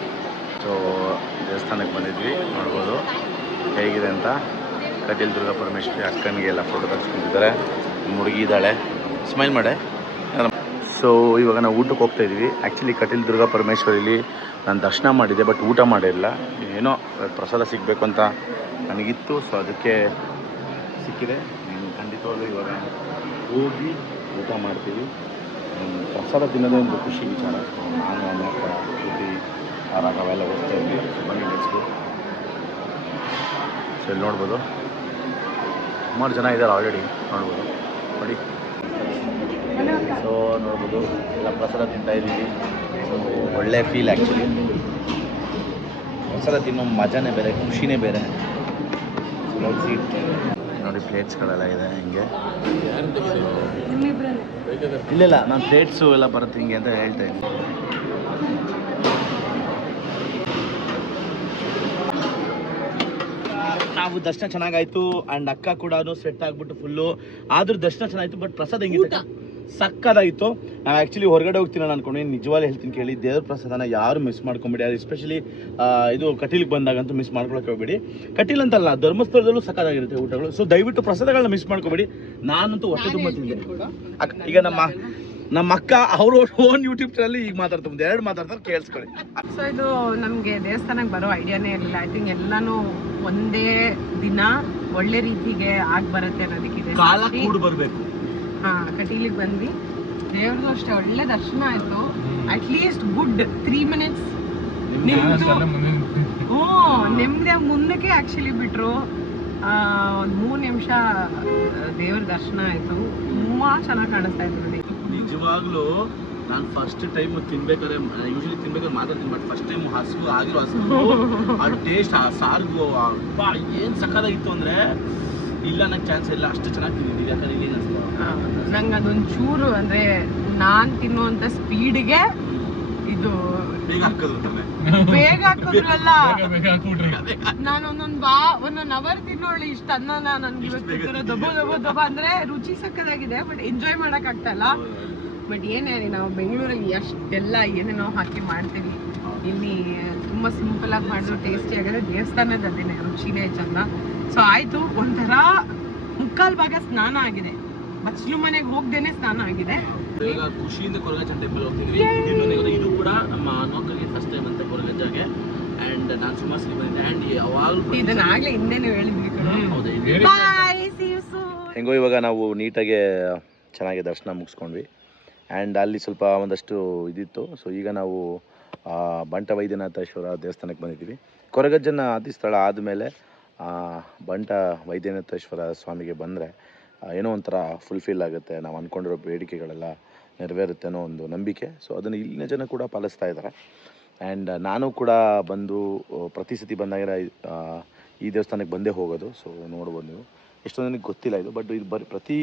ಸೊ ದೇವಸ್ಥಾನಕ್ಕೆ ಬಂದಿದ್ವಿ, ನೋಡ್ಬೋದು ಹೇಗಿದೆ ಅಂತ. ಕಟೀಲ್ ದುರ್ಗಾ ಪರಮೇಶ್ವರಿ ಅಕ್ಕನಿಗೆ ಎಲ್ಲ ಫೋಟೋ ತೆಗೆಸ್ಕೊಂಡಿದ್ದಾರೆ. ಹುಡುಗಿ ಇದ್ದಾಳೆ, ಸ್ಮೈಲ್ ಮಾಡೆ. ಸೊ ಇವಾಗ ನಾವು ಊಟಕ್ಕೆ ಹೋಗ್ತಾ ಇದ್ದೀವಿ. ಆ್ಯಕ್ಚುಲಿ ಕಟೀಲ್ ದುರ್ಗಾ ಪರಮೇಶ್ವರಿಲಿ ನಾನು ದರ್ಶನ ಮಾಡಿದ್ದೆ, ಬಟ್ ಊಟ ಮಾಡಿಲ್ಲ. ಏನೋ ಪ್ರಸಾದ ಸಿಗಬೇಕು ಅಂತ ನನಗಿತ್ತು, ಸೊ ಅದಕ್ಕೆ ಸಿಕ್ಕಿದೆ. ಖಂಡಿತವಾಗ್ಲೂ ಇವಾಗ ಹೋಗಿ ಊಟ ಮಾಡ್ತೀವಿ. ಪ್ರಸಾದ ತಿನ್ನೋದೇ ಒಂದು ಖುಷಿ ವಿಚಾರ. ನಾನು ನನ್ನ ಶ್ರುತಿ ರಾಘವೆಲ್ಲ ಹೋಗ್ತಾ ಇದ್ವಿ. ಸೊ ಬನ್ನಿ ನೆಕ್ಸ್ಟು. ಸೊ ಇಲ್ಲಿ ನೋಡ್ಬೋದು ಸುಮಾರು ಜನ ಇದ್ದಾರೆ ಆಲ್ರೆಡಿ, ನೋಡ್ಬೋದು ನೋಡಿ. ಸೊ ನೋಡ್ಬೋದು ಎಲ್ಲ ಪ್ರಸಾದ ತಿಂತಾ ಇದ್ದೀವಿ. ಸೊ ಒಳ್ಳೆ ಫೀಲ್ ಆ್ಯಕ್ಚುಲಿ. ಪ್ರಸಾದ ತಿನ್ನೋ ಮಜಾನೇ ಬೇರೆ, ಖುಷಿನೇ ಬೇರೆ. ನೋಡಿ ಪ್ಲೇಟ್ಸ್ಗಳೆಲ್ಲ ಇದೆ ಹಿಂಗೆ. ಇಲ್ಲ ನಾನು ಪ್ಲೇಟ್ಸು ಎಲ್ಲ ಬರುತ್ತೆ ಹಿಂಗೆ ಅಂತ ಹೇಳ್ತಾ ಇದ್ದೀನಿ. ನಾವು ದರ್ಶನ ಚೆನ್ನಾಗಾಯ್ತು. ಆ್ಯಂಡ್ ಅಕ್ಕ ಕೂಡ ಸೆಟ್ ಆಗಿಬಿಟ್ಟು ಫುಲ್ಲು. ಆದ್ರೂ ದರ್ಶನ ಚೆನ್ನಾಗಿತ್ತು, ಬಟ್ ಪ್ರಸಾದ ಹೆಂಗಿತ್ತು ಸಕ್ಕದಾಗಿತ್ತು. ನಾವು ಆ್ಯಕ್ಚುಲಿ ಹೊರಗಡೆ ಹೋಗ್ತೀನಿ ಅನ್ಕೊಂಡು ನಿಜವಾಗ್ಲೂ ಹೇಳ್ತೀನಿ ಕೇಳಿ, ದೇವ್ರ ಪ್ರಸಾದನ ಯಾರು ಮಿಸ್ ಮಾಡ್ಕೊಂಬಿಡಿ. ಅದು ಎಸ್ಪೆಷಲಿ ಇದು ಕಟೀಲಿಗೆ ಬಂದಾಗಂತೂ ಮಿಸ್ ಮಾಡ್ಕೊಳಕ್ಕೆ ಹೋಗ್ಬೇಡಿ. ಕಟೀಲ್ ಅಂತಲ್ಲ, ಧರ್ಮಸ್ಥಳದಲ್ಲೂ ಸಕ್ಕದಾಗಿರುತ್ತೆ ಊಟಗಳು. ಸೊ ದಯವಿಟ್ಟು ಪ್ರಸಾದಗಳನ್ನ ಮಿಸ್ ಮಾಡ್ಕೊಬೇಡಿ. ನಾನಂತೂ ಹೊಟ್ಟೆ ತುಂಬ ತಿಂದೆ. ಈಗ ನಮ್ಮ ಅಕ್ಕ ಅವರು ಓನ್ ಯೂಟ್ಯೂಬ್ ಚಾನಲ್ ಈಗ ಮಾತಾಡ್ತಾರೆ, 2 ಮಾತಾಡ್ತಾರೆ, ಕೇಳಿಸ್ಕೊಳ್ಳಿ. ಸೊ ಇದು ನಮಗೆ ದೇವಸ್ಥಾನಕ್ಕೆ ಬರೋ ಐಡಿಯಾನೇ ಇರಲಿಲ್ಲ. ಐ ಥಿಂಕ್ ಎಲ್ಲಾನು ಒಂದೇ ದಿನ ಒಳ್ಳೆ ರೀತಿಗೆ ಆಗಿ ಬರುತ್ತೆ ಅನ್ನೋದಕ್ಕಿದೆ. ಕಾಲ ಕೂಡ್ ಬರಬೇಕು. ಕಟೀಲಿಗೆ ಬಂದ್ವಿ, ದೇವ್ರದ್ದು ಅಷ್ಟೇ ಒಳ್ಳೆ ದರ್ಶನ ಆಯ್ತು. ಅಟ್ಲೀಸ್ಟ್ ಗುಡ್ 3 minutes ನೆಮ್ಮದಿ ಮುಂದಕ್ಕೆ ಆಕ್ಚುಲಿ ಬಿಟ್ರು. ಒಂದು 3 ನಿಮಿಷ ದೇವ್ರ ದರ್ಶನ ಆಯ್ತು. ತುಂಬಾ ಚೆನ್ನಾಗಿ ಕಾಣಿಸ್ತಾ ಇತ್ತು ನೋಡಿ. ನಿಜವಾಗ್ಲೂ ನಾನು ಫಸ್ಟ್ ಟೈಮ್ ತಿನ್ಬೇಕಾದ್ರೆ, ಯೂಶಲಿ ತಿನ್ಬೇಕಾದ್ರೆ ಮಾತಾಡ್ತೀನಿ, ಬಟ್ ಫಸ್ಟ್ ಟೈಮ್ ಹಸು ಆಗಿರೋ ಹಸು ಆ ಟೇಸ್ಟ್, ಆ ಸಾರ್ಗು ಅಬ್ಬಾ ಏನು ಸಕ್ಕದಾಗಿತ್ತು ಅಂದರೆ ಇಲ್ಲ ಅನ್ನೋಕ್ಕೆ ಚಾನ್ಸ್ ಇಲ್ಲ. ಅಷ್ಟು ಚೆನ್ನಾಗಿ ತಿಂದಿದ್ದೀವಿ. ಯಾಕಂದ್ರೆ ಏನು ಅನಿಸ್ತು ನಂಗೆ ಅದೊಂದು ಚೂರು ಅಂದರೆ ನಾನು ತಿನ್ನುವಂಥ ಸ್ಪೀಡ್ಗೆ ಇದು ಬೇಗ ಹಾಕಿದ್ರಲ್ಲ. ನಾನು ಒಂದೊಂದು ಅವರ್ ತಿನ್ನೋಳಿ ಇಷ್ಟ ಅನ್ನ ನನ್ಗೆ ಇವತ್ತು ದೊಬ್ಬ ಅಂದ್ರೆ ರುಚಿ ಸಕ್ಕದಾಗಿದೆ, ಬಟ್ ಎಂಜಾಯ್ ಮಾಡಕ್ ಆಗ್ತಾ ಇಲ್ಲ. ಬಟ್ ಏನೇ ನಾವು ಬೆಂಗಳೂರಲ್ಲಿ ಎಷ್ಟೆಲ್ಲ ಏನೇನೋ ಹಾಕಿ ಮಾಡ್ತೀವಿ, ಇಲ್ಲಿ ತುಂಬಾ ಸಿಂಪಲ್ ಆಗಿ ಮಾಡಿದ್ರು ಟೇಸ್ಟಿ ಆಗಿದೆ. ದೇವಸ್ಥಾನದ ಅದೇನೆ ರುಚಿನೇ ಚಂದ. ಸೊ ಆಯ್ತು, ಒಂಥರ 3/4 ಭಾಗ ಸ್ನಾನ ಆಗಿದೆ. ಬಚ್ಚಲು ಮನೆಗೆ ಹೋಗ್ದೇನೆ ಸ್ನಾನ ಆಗಿದೆ. ಈಗ ಖುಷಿಯಿಂದ ಕೊರಗಜ್ಜ ಟೆಂಪಲ್ ಹೋಗ್ತಿದ್ವಿ. ಇದು ಕೂಡ ನಮ್ಮ ನೋಕರಿಗೆ ಫಸ್ಟ್ ಟೈಮ್ ಅಂತ ಕೊರಗಜ್ಜಗೆ. ಆ್ಯಂಡ್ ನಾನು ಸುಮಾರು ಸಲ ಬಂದಿದ್ದೆ. ಆ್ಯಂಡ್ ಯಾವಾಗಲೂ ಇದನ್ನ ಆಗ್ಲೇ ಹಿಂದೆನೇ ಹೇಳಿದ್ವಿ. ಹೆಂಗೋ ಇವಾಗ ನಾವು ನೀಟಾಗಿ ಚೆನ್ನಾಗಿ ದರ್ಶನ ಮುಗಿಸ್ಕೊಂಡ್ವಿ. ಆ್ಯಂಡ್ ಅಲ್ಲಿ ಸ್ವಲ್ಪ ಒಂದಷ್ಟು ಇದಿತ್ತು. ಸೊ ಈಗ ನಾವು ಬಂಟ ವೈದ್ಯನಾಥೇಶ್ವರ ದೇವಸ್ಥಾನಕ್ಕೆ ಬಂದಿದ್ದೀವಿ. ಕೊರಗಜ್ಜನ ಅತಿ ಸ್ಥಳ ಆದಮೇಲೆ ಬಂಟ ವೈದ್ಯನಾಥೇಶ್ವರ ಸ್ವಾಮಿಗೆ ಬಂದರೆ ಏನೋ ಒಂಥರ ಫುಲ್ಫಿಲ್ ಆಗುತ್ತೆ. ನಾವು ಅಂದ್ಕೊಂಡಿರೋ ಬೇಡಿಕೆಗಳೆಲ್ಲ ನೆರವೇರುತ್ತೆ ಅನ್ನೋ ಒಂದು ನಂಬಿಕೆ. ಸೊ ಅದನ್ನು ಇಲ್ಲಿನ ಜನ ಕೂಡ ಪಾಲಿಸ್ತಾ ಇದ್ದಾರೆ. ಆ್ಯಂಡ್ ನಾನು ಕೂಡ ಬಂದು ಪ್ರತಿ ಸತಿ ಬಂದಾಗ ಈ ದೇವಸ್ಥಾನಕ್ಕೆ ಬಂದೇ ಹೋಗೋದು. ಸೊ ನೋಡ್ಬೋದು ನೀವು. ಎಷ್ಟೊಂದು ನನಗೆ ಗೊತ್ತಿಲ್ಲ ಇದು, ಬಟ್ ಇದು ಪ್ರತಿ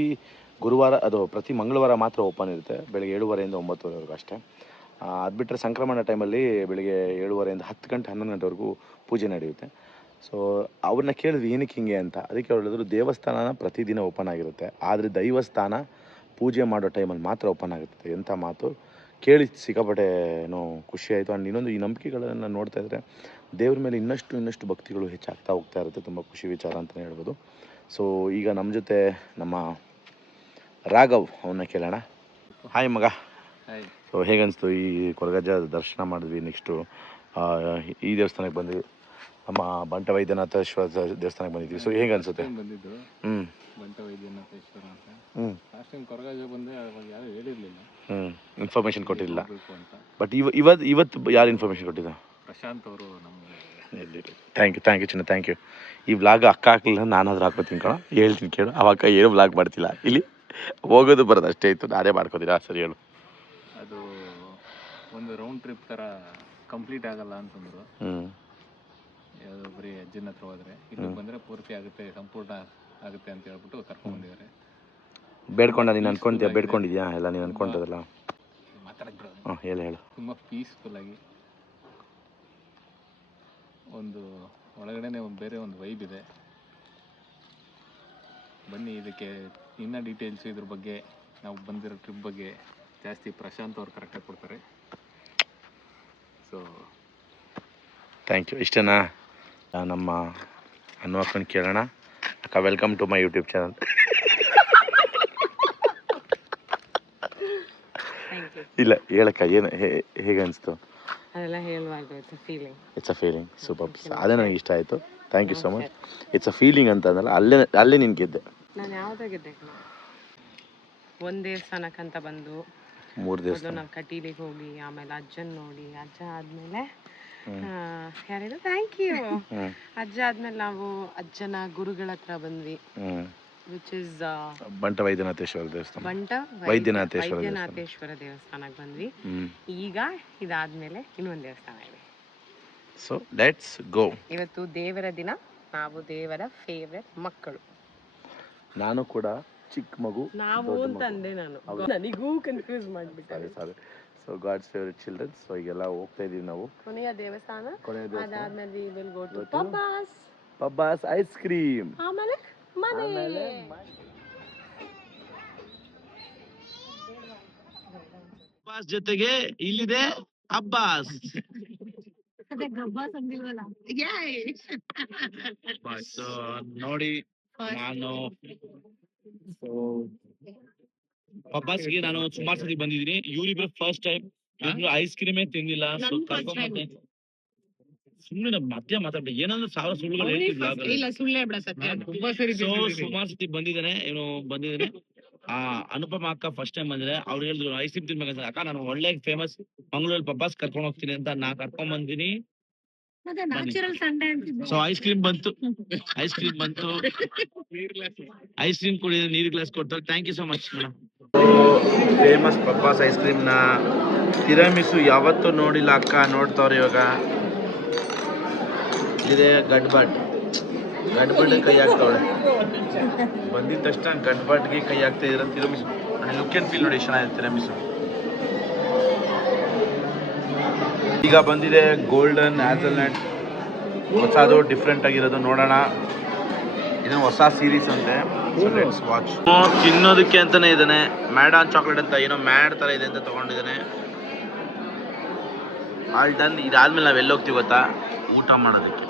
ಗುರುವಾರ, ಅದು ಪ್ರತಿ ಮಂಗಳವಾರ ಮಾತ್ರ ಓಪನ್ ಇರುತ್ತೆ. ಬೆಳಗ್ಗೆ 7:30 ಇಂದ 9:00ವರೆಗೂ ಅಷ್ಟೇ. ಅದು ಬಿಟ್ಟರೆ ಸಂಕ್ರಮಣ ಟೈಮಲ್ಲಿ ಬೆಳಗ್ಗೆ 7:30 ಇಂದ 10 ಗಂಟೆ 11 ಗಂಟೆವರೆಗೂ ಪೂಜೆ ನಡೆಯುತ್ತೆ. ಸೊ ಅವ್ರನ್ನ ಕೇಳಿದ್ವಿ ಏನಕ್ಕೆ ಹಿಂಗೆ ಅಂತ. ಅದಕ್ಕೆ ಹೇಳಿದ್ರು ದೇವಸ್ಥಾನ ಪ್ರತಿದಿನ ಓಪನ್ ಆಗಿರುತ್ತೆ, ಆದರೆ ದೈವಸ್ಥಾನ ಪೂಜೆ ಮಾಡೋ ಟೈಮಲ್ಲಿ ಮಾತ್ರ ಓಪನ್ ಆಗುತ್ತೆ. ಎಂಥ ಮಾತು ಕೇಳಿ ಸಿಕ್ಕಾಪಟ್ಟೆ ಏನೋ ಖುಷಿ ಆಯಿತು. ಆ್ಯಂಡ್ ಇನ್ನೊಂದು ಈ ನಂಬಿಕೆಗಳನ್ನು ನೋಡ್ತಾ ಇದ್ದರೆ ದೇವ್ರ ಮೇಲೆ ಇನ್ನಷ್ಟು ಭಕ್ತಿಗಳು ಹೆಚ್ಚಾಗ್ತಾ ಹೋಗ್ತಾ ಇರುತ್ತೆ. ತುಂಬ ಖುಷಿ ವಿಚಾರ ಅಂತಲೇ ಹೇಳ್ಬೋದು. ಸೊ ಈಗ ನಮ್ಮ ಜೊತೆ ನಮ್ಮ ರಾಘವ್, ಅವನ್ನ ಕೇಳೋಣ. ಹಾಯ್ ಮಗ. ಸೊ ಹೇಗನ್ನಿಸ್ತು ಈ ಕೊರಗಜ್ಜ ದರ್ಶನ ಮಾಡಿದ್ವಿ, ನೆಕ್ಸ್ಟು ಈ ದೇವಸ್ಥಾನಕ್ಕೆ ಬಂದ್ವಿ, ನಮ್ಮ ಬಂಟ ವೈದ್ಯನಾಥೇಶ್ವರ ದೇವಸ್ಥಾನಕ್ಕೆ ಬಂದಿದ್ವಿ. ಸೊ ಹೇಗೆ ಅನಿಸುತ್ತೆ? ಬಂದಿದ್ದು ಹ್ಞೂ ಬಂಟ ವೈದ್ಯನಾಥೇಶ್ವರ ಅಂತ. ಹ್ಞೂ ಲಾಸ್ಟ್ ಟೈಮ್ ಕೊರಗಾಜ ಬಂದೆ, ಅವಾಗ ಯಾರು ಹೇಳಿರಲಿಲ್ಲ ಇನ್ಫಾರ್ಮೇಷನ್ ಕೊಟ್ಟಿಲ್ಲ. ಅಂತ. ಬಟ್ ಇವತ್ತು ಯಾರು ಇನ್ಫಾರ್ಮೇಷನ್ ಕೊಟ್ಟಿದ್ದ? ಪ್ರಶಾಂತ್ ಅವರು ನಮಗೆ. ಥ್ಯಾಂಕ್ ಯು ಚಿನ್ನ, ಥ್ಯಾಂಕ್ ಯು. ಈ ವ್ಲಾಗ್ ಅಕ್ಕ ಹಾಕಲಿಲ್ಲ, ನಾನಾದ್ರೂ ಹಾಕೋತೀನಿ ಕಣ. ಹೇಳ್ತೀನಿ ಕೇಳು, ಅವಾಗ ಏನು ವ್ಲಾಗ್ ಮಾಡ್ತಿಲ್ಲ, ಇಲ್ಲಿ ಹೋಗೋದು ಬರೋದು ಅಷ್ಟೇ ಇತ್ತು, ನಾನೇ ಮಾಡ್ಕೋತೀರಾ? ಸರಿ ಹೇಳು. ಅದು ಒಂದು ರೌಂಡ್ ಟ್ರಿಪ್ ಥರ ಕಂಪ್ಲೀಟ್ ಆಗಲ್ಲ ಅಂತಂದರು. ಯಾವುದು ಬರೀ ಅಜ್ಜನ ಹತ್ರ ಹೋದರೆ, ಇಲ್ಲಿ ಬಂದರೆ ಪೂರ್ತಿ ಆಗುತ್ತೆ, ಸಂಪೂರ್ಣ ಆಗುತ್ತೆ ಅಂತ ಹೇಳ್ಬಿಟ್ಟು ಕರ್ಕೊಂಡ್ಬಂದಿದ್ದಾರೆ. ಬೇಡ್ಕೊಂಡ ನೀನು ಅನ್ಕೊಂತೀಯ? ಬೇಡ್ಕೊಂಡಿದ್ಯಾ ಎಲ್ಲ ನೀನು ಅನ್ಕೊಂಡದಲ್ಲ? ಮಾತಾಡಕ್ಕೆ ಬರೋದು. ಹಾಂ ಹೇಳು. ತುಂಬ ಪೀಸ್ಫುಲ್ಲಾಗಿ ಒಂದು ಒಳಗಡೆನೆ ಬೇರೆ ಒಂದು ವೈಬ್ ಇದೆ. ಬನ್ನಿ, ಇದಕ್ಕೆ ಇನ್ನೂ ಡೀಟೇಲ್ಸ್ ಇದ್ರ ಬಗ್ಗೆ, ನಾವು ಬಂದಿರೋ ಟ್ರಿಪ್ ಬಗ್ಗೆ ಜಾಸ್ತಿ ಪ್ರಶಾಂತ್ ಅವ್ರು ಕರೆಕ್ಟಾಗಿ ಕೊಡ್ತಾರೆ. So thank you. ಇಷ್ಟೇನಾ? ನಮ್ಮ ಅನ್ವಕೊಂಡು ಕೇಳೋಣ. ಅಕ್ಕ, welcome to my YouTube channel. ಇಲ್ಲ ಹೇಳಕ್ಕ, ಏನು ಹೇಗೆ ಅನಿಸ್ತು? ಅದೆಲ್ಲ ಹೇಳುವಾಗ ಇಟ್ಸ್ ಅ ಫೀಲಿಂಗ್. ಸೂಪರ್. ಅದೇ ನನಗೆ ಇಷ್ಟ ಆಯಿತು. Thank you so much. It's a feeling ಅಂತ ಅಂದಲ್ಲ, ಅಲ್ಲೇ ನೀನು ಗೆದ್ದೆ. ನಾನು ಯಾವುದೇ ಗೆದ್ದೆ. ಒಂದು ದೇವಸ್ಥಾನಕ್ಕಂತ ಬಂದು 3 ದೇವಸ್ಥಾನ ನಾವು ಕಟೀಲಿಗೆ ಹೋಗಿ, ಆಮೇಲೆ ಅಜ್ಜನ್ ನೋಡಿ, ಅಜ್ಜ ಆದಮೇಲೆ ಯಾರಿಲ್ಲ, ಥ್ಯಾಂಕ್ ಯು. ಅಜ್ಜ ಆದ್ಮೇಲೆ ನಾವು ಅಜ್ಜನ ಗುರುಗಳ ಹತ್ರ ಬಂದ್ವಿ, ವಿಚ್ ಇಸ್ ಬಂಟ ವೈದ್ಯನಾಥೇಶ್ವರ ದೇವಸ್ಥಾನ. ಬಂಟ ವೈದ್ಯನಾಥೇಶ್ವರ ದೇವಸ್ಥಾನಕ್ಕೆ ಬಂದ್ವಿ. ಈಗ ಇದಾದ್ಮೇಲೆ ಇನ್ನೊಂದು ದೇವಸ್ಥಾನ ಇದೆ. So let's go. ಇವತ್ತು ದೇವರ ದಿನ, ನಾವು ದೇವರ ಫೇವ್ರೆಟ್ ಮಕ್ಕಳು. ನಾನು ಕೂಡ ಚಿಕ್ಕ ಮಗು. ನಾವು ಅಂತಂದೆ, ನನಗೂ ಕನ್ಫ್ಯೂಸ್ ಮಾಡಿಬಿಟ್ಟೆ. Sorry. So God's favourite children. So ಈಗೆಲ್ಲ ಹೋಗ್ತಾ ಇದೀವಿ ನಾವು. ಕೊನೆಯ ದೇವಸ್ಥಾನ ಅದಾದ್ಮೇಲೆ we will go to Pabbas ice cream. ಆಮೇಲೆ ಮನೆ. ಪಬ್ಬಾಸ್ ಜೊತೆಗೆ ಇಲ್ಲಿದೆ ಅಬ್ಬಾಸ್. ನೋಡಿ, ನಾನು ಪಬ್ಬಾಸ್ಗೆ ನಾನು ಸುಮಾರು ಸತಿ ಬಂದಿದ್ದೀನಿ. ಇವರಿಬ್ರು ಫಸ್ಟ್ ಟೈಮ್. ಐಸ್ ಕ್ರೀಮೇ ತಿಂದಿಲ್ಲ. ಸೊ ಕರ್ಕೊಂಡ್ಬಂದೆ. ಸುಮ್ಮನೆ ಮಧ್ಯ ಮಾತಾಡ್ಬೇಕು, ಏನಂದ್ರೆ 1000 ಸುಳ್ಳುಗಳು ಹೇಳ್ತಿದ್ಲ. ಸುಮಾರು ಸತಿ ಬಂದಿದ್ದಾನೆ ಇವನು. ಬಂದಿದ್ದಾನೆ. ಅನುಪಮ ಅಕ್ಕ ಫಸ್ಟ್ ಟೈಮ್ ಬಂದಿದೆ. ಅವ್ರು ಹೇಳಿದ್ರು ಐಸ್ ಕ್ರೀಮ್ ತಿನ್ಬೇಕಂತ. ಅಕ್ಕ, ನಾನು ಒಳ್ಳೆ ಫೇಮಸ್ ಮಂಗಳೂರಲ್ಲಿ ಪಬ್ಬಾಸ್ ಕರ್ಕೊಂಡು ಹೋಗ್ತೀನಿ ಅಂತ ನಾ ಕರ್ಕೊಂಡ್ ಬಂದಿನಿ. ಸೊ ಐಸ್ ಕ್ರೀಮ್ ಬಂತು. ಐಸ್ ಕ್ರೀಮ್ ಕುಡಿದ್ರೆ ನೀರು ಗ್ಲಾಸ್ ಕೊಡ್ತಾರೆ. Thank you so much madam. Famous Pabbas ice cream ನ ತಿರಾಮಿಸು ಯಾವತ್ತೂ ನೋಡಿಲ್ಲ ಅಕ್ಕ, ನೋಡ್ತಾವ್ರೆ ಇವಾಗ. ಇದೆ ಗಡ್ಬಡ್ ಕೈ ಹಾಕ್ತಾವಳೆ. ಬಂದಿದ ತಕ್ಷಣ ಗಡ್ಬಡ್ಗೆ ಕೈ ಹಾಕ್ತಾ ಇದ್ರ ತಿರಾಮಿಸು. ಲುಕ್ ಅಂಡ್ ಫೀಲ್ ನೋಡಿ, ಚೆನ್ನಾಗಿದೆ ತಿರಾಮಿಸು. ಈಗ ಬಂದಿದೆ ಗೋಲ್ಡನ್ ಹ್ಯಾಸಲ್ನಟ್, ಹೊಸದು ಡಿಫ್ರೆಂಟ್ ಆಗಿರೋದು. ನೋಡೋಣ, ಇದನ್ನು ಹೊಸ ಸೀರೀಸ್ ಅಂತೆ. Let's watch. ತಿನ್ನೋದಕ್ಕೆ ಅಂತಾನೆ ಇದ್ದಾನೆ. ಮ್ಯಾಡಾನ್ ಚಾಕ್ಲೇಟ್ ಅಂತ ಏನೋ ಮ್ಯಾಡ್ ತರ ಇದೆ ಅಂತ ತಗೊಂಡಿದ್ದಾನೆ. All done. ಇದಾದ್ಮೇಲೆ ನಾವು ಎಲ್ಲಿ ಹೋಗ್ತೀವಿ ಗೊತ್ತಾ? ಊಟ ಮಾಡೋದಕ್ಕೆ.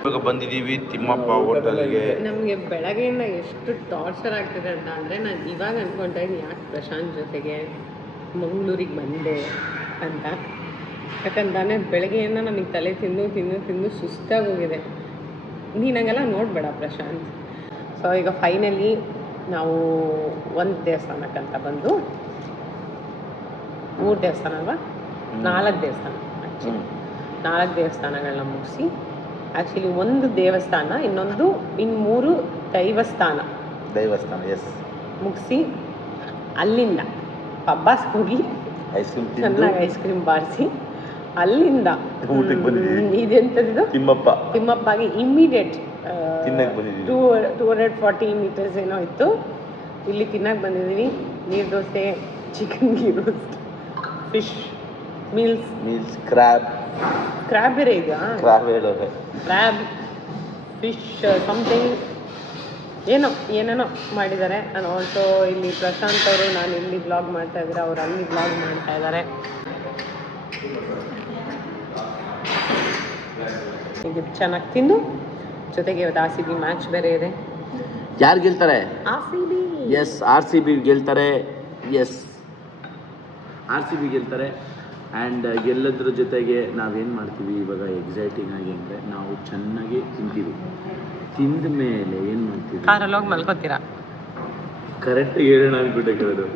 ಇವಾಗ ಬಂದಿದ್ದೀವಿ ತಿಮ್ಮಪ್ಪ ಹೋಟೆಲ್ಗೆ. ನಮಗೆ ಬೆಳಗ್ಗೆಯಿಂದ ಎಷ್ಟು ಟಾರ್ಚರ್ ಆಗ್ತಿದೆ ಅಂತ ಅಂದರೆ, ನಾನು ಇವಾಗ ಅಂದ್ಕೊಂಡೆ ಯಾಕೆ ಪ್ರಶಾಂತ್ ಜೊತೆಗೆ ಮಂಗಳೂರಿಗೆ ಬಂದೆ ಅಂತ. ಯಾಕಂತಾನೆ ಬೆಳಗ್ಗೆಯಿಂದ ನನಗೆ ತಲೆ ತಿಂದು ಸುಸ್ತಾಗಿ ಹೋಗಿದೆ. ನೀನಂಗೆಲ್ಲ ನೋಡಬೇಡ ಪ್ರಶಾಂತ್. ಸೊ ಈಗ ಫೈನಲಿ ನಾವು ಒಂದು ದೇವಸ್ಥಾನಕ್ಕಂತ ಬಂದು 3 ದೇವಸ್ಥಾನ ಅಲ್ವಾ? 4 ದೇವಸ್ಥಾನ. ಆ್ಯಕ್ಚುಲಿ 4 ದೇವಸ್ಥಾನಗಳನ್ನ ಮುಗಿಸಿ, ಆ್ಯಕ್ಚುಲಿ ಒಂದು ದೇವಸ್ಥಾನ, ಇನ್ನೊಂದು 3 ದೈವಸ್ಥಾನ ಎಸ್ ಮುಗಿಸಿ ಅಲ್ಲಿಂದ ಪಬ್ಬಾಸ್ಗೆ ಹೋಗಿ ಚೆನ್ನಾಗಿ ಐಸ್ ಕ್ರೀಮ್ ಬಾರಿಸಿ ಅಲ್ಲಿಂದ ಇದೆಂಥದ್ದು ತಿಮ್ಮಪ್ಪಗೆ ಇಮ್ಮಿಡಿಯೇಟ್ 240 ಮೀಟರ್ಸ್ ಏನೋ ಇತ್ತು. ಇಲ್ಲಿ ತಿನ್ನಕ್ಕೆ ಬಂದಿದ್ದೀವಿ. ನೀರು dosa, chicken ghee roast, fish meals, crab ಬೇರೆ ಇದೆಯಾ? ಕ್ರ್ಯಾಬ್, ಫಿಶ್ ಸಮಥಿಂಗ್ ಏನೇನೋ ಮಾಡಿದ್ದಾರೆ. ನಾನು ಆಲ್ಸೋ ಇಲ್ಲಿ ಪ್ರಶಾಂತ್ ಅವರು, ನಾನು ಇಲ್ಲಿ ಬ್ಲಾಗ್ ಮಾಡ್ತಾ ಇದ್ದಾರೆ, ಅವ್ರು ಅಲ್ಲಿ ಬ್ಲಾಗ್ ಮಾಡ್ತಾ ಇದ್ದಾರೆ. ಈಗ ಚೆನ್ನಾಗಿ ತಿಂದು, ಜೊತೆಗೆ ಇವತ್ತು RCB ಮ್ಯಾಚ್ ಬೇರೆ ಇದೆ. ಯಾರು ಗೆಲ್ತಾರೆ? RCB. ಎಸ್, RCB ಗೆಲ್ತಾರೆ. ಎಸ್, RCB ಗೆಲ್ತಾರೆ. ಆ್ಯಂಡ್ ಎಲ್ಲದ್ರ ಜೊತೆಗೆ ನಾವೇನು ಮಾಡ್ತೀವಿ ಇವಾಗ ಎಕ್ಸೈಟಿಂಗ್ ಆಗಿ ಅಂದರೆ ನಾವು ಚೆನ್ನಾಗಿ ತಿಂತೀವಿ. ತಿಂದ ಮೇಲೆ ಏನು ಮಾಡ್ತೀವಿ, ಕಾರಲ್ಲಿ ಹೋಗಿ ಮಲ್ಕೋತೀರಾ? ಕರೆಕ್ಟ್ ಹೇಳೋಣ ಅಂದ್ಬಿಟ್ಟು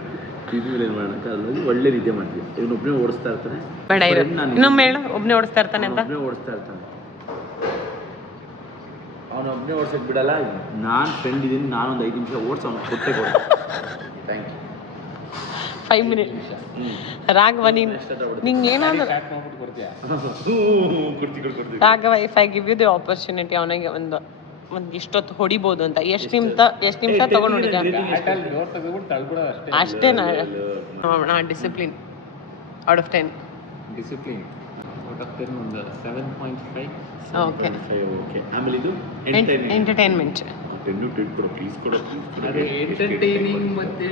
ತಿಂದ ಮೇಲೆ ಏನು ಮಾಡೋಣ, ಕಾರಲ್ಲಿ ಒಳ್ಳೆ ನಿದ್ದೆ ಮಾಡ್ತೀವಿ. ಇವನೊಬ್ಬನೇ ಓಡಿಸ್ತಾ ಇರ್ತಾನೆ, ಬೇಡ ಇರು, ಇನ್ನೊಮ್ಮೆ ಹೇಳು. ಒಬ್ಬನೇ ಓಡಿಸ್ತಾ ಇರ್ತಾನೆ ಅಂತ. ಒಬ್ಬನೇ ಓಡಿಸ್ತಾ ಇರ್ತಾನೆ, ಅವನೊಬ್ಬನೇ ಓಡಿಸೋಕೆ ಬಿಡಲ್ಲ. ನಾನು ಫ್ರೆಂಡ್ ಇದ್ದೀನಿ, ನಾನೊಂದು 5 ನಿಮಿಷ ಓಡಿಸ್ ಅವ್ನು ಕೊಟ್ಟೆ ಕೊಡ. Thank you. 5 ಮಿನಿಟ್ಸ್ ರಾಘವ, ನಿಂಗೆ ಏನಾದ್ರು Raghava, if I give you the opportunity ಅವನಿಗೆ ಒಂದು ಇಷ್ಟೊತ್ತು ಹೊಡಿಬೋದು ಅಂತ, ಎಷ್ಟು ನಿಮಿಷ ತಗೊಂಡು ಹೊಡಿದ ಅಷ್ಟೇ. ನೋಡೋಣ. Discipline out of 10. Discipline out of 10 ಒಂದು 7.5. ಓಕೆ. ಆಮೇಲೆ ಇದು ಎಂಟರ್ಟೈನ್ಮೆಂಟ್. ಪ್ಲೀಸ್ ಕೊಡು. ಅದೇ ಎಂಟರ್ಟೈನಿಂಗ್ ಮತ್ತೆ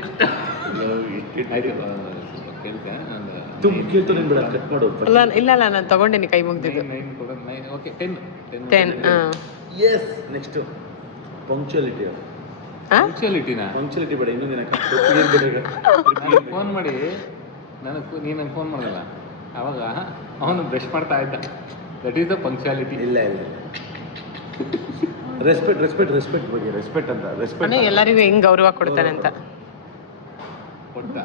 ತುಂಬ ಕೇಳ್ತಾನೆ ಬಿಡ, ಕಟ್ ಮಾಡು. ಇಲ್ಲ ನಾನು ತಗೊಂಡೇನಿ, ಕೈ ಮುಗ್ದಿದ್ದು. 10. ಎಸ್. Next punctuality. ಪಂಕ್ಚುಯಾಲಿಟಿ ಬೇಡ, ಇನ್ನೊಂದು ದಿನ ಫೋನ್ ಮಾಡಿ ನೀನು ಫೋನ್ ಮಾಡಲ್ಲ, ಅವಾಗ ಅವನು ಬ್ರಷ್ ಮಾಡ್ತಾ ಇದ್ದ. That is the punctuality. ಇಲ್ಲ ರೆಸ್ಪೆಕ್ಟ್ ಬಗ್ಗೆ ರೆಸ್ಪೆಕ್ಟ್ ಅಂತ. ರೆಸ್ಪೆಕ್ಟ್ ಎಲ್ಲರಿಗೂ ಹೆಂಗ್ ಗೌರವ ಕೊಡ್ತಾನೆ ಅಂತ ಕೊಟ್ಟ.